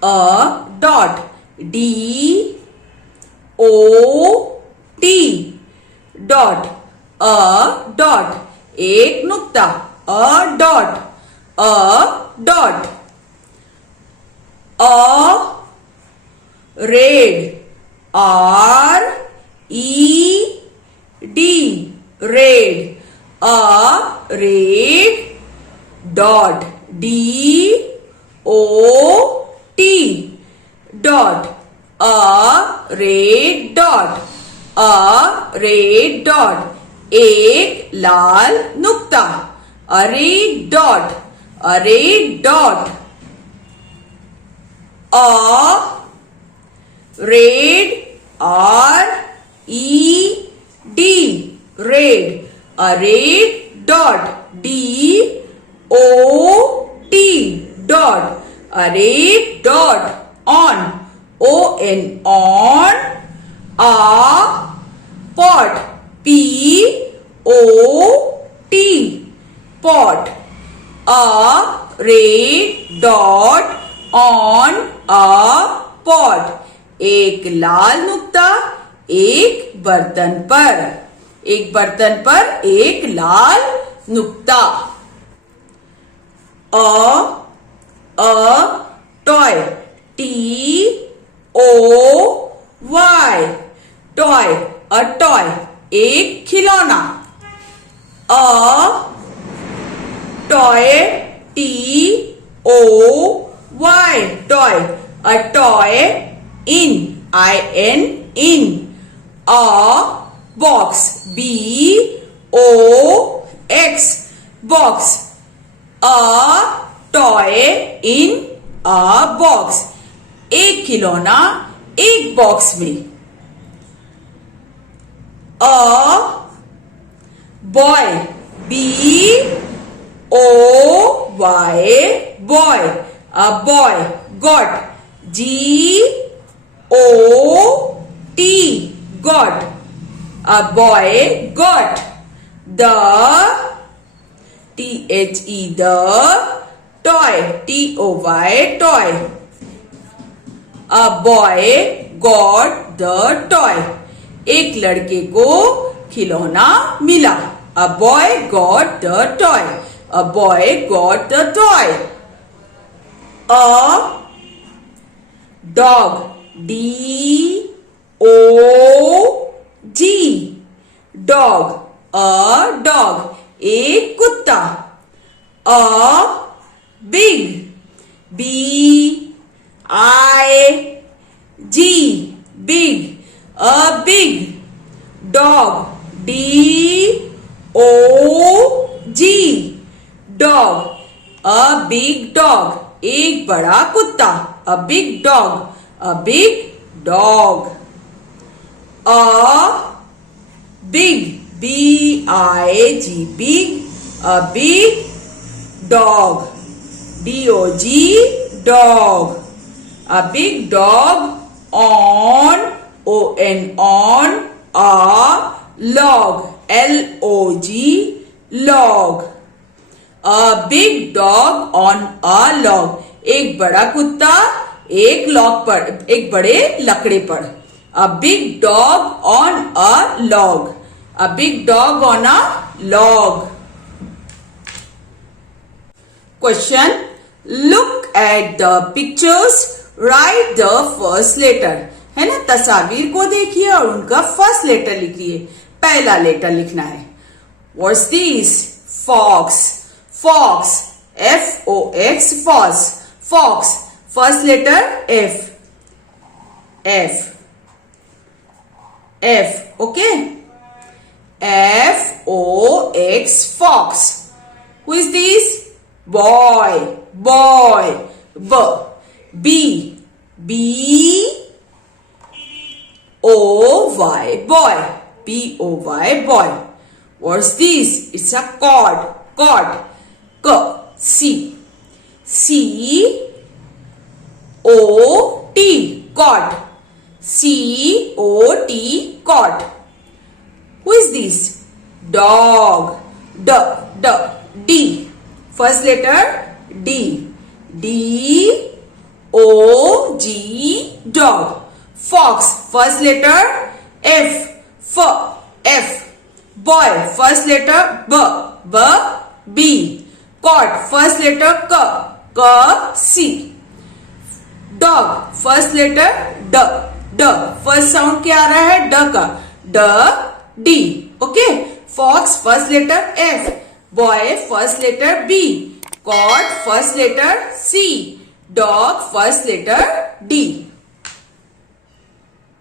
dot. D O T dot. Dot. एक नुक्ता. Dot. Dot. Red. R E D. Red. Red. Dot. D O T dot. Red dot. Red dot. एक लाल नुक्ता. Red dot. Red dot. Red. R E D. Red. Red dot. D O T dot. Red dot. On. On. On. Pot. P O T pot. Red dot on a pot. एक लाल नुक्ता एक बर्तन पर. एक बर्तन पर एक लाल नुक्ता. Toy. T O Y toy. A toy एक खिलौना. Toy. T O Y toy. A toy. In. I N in. Box. B O X box. A toy in a box. एक खिलौना एक बॉक्स में. Boy. B O Y boy. A boy. Got. G O T got. A boy got. The THE the toy. TOY toy. A boy got the toy. एक लड़के को खिलौना मिला. A boy got the toy. A boy got the toy. A dog. D O G dog. A dog एक कुत्ता. A big. B I G big. A big dog. D O G dog. A big dog एक बड़ा कुत्ता. A big dog. A big dog. A big. B I G big. A big dog. D O G dog. A big dog on on a log. L O G log. A big dog on a log. एक बड़ा कुत्ता एक log पर एक बड़े लकड़े पर. A big dog on a log. A big dog on a log. Question. Look at the pictures. Write the first letter. है ना. तस्वीर को देखिए और उनका फर्स्ट लेटर लिखिए. पहला लेटर लिखना है. What's this? Fox. Fox. F O X fox. Fox. First letter F. F. F. Okay. F O X fox. Who is this? Boy. Boy. B. B. B O Y boy. B O Y boy. What's this? It's a cord. Cord. K. C. C O T. Cot. C O T. Cot. Who is this? Dog. D. D. D. First letter D. D O G dog. Fox, first letter F. F. Boy, first letter B. B. Cat, first letter K. C. Dog, first letter D. First sound क्या आ रहा है ड का? D. Okay. Fox, first letter F. Boy, first letter B. Cat, first letter C. Dog, first letter D.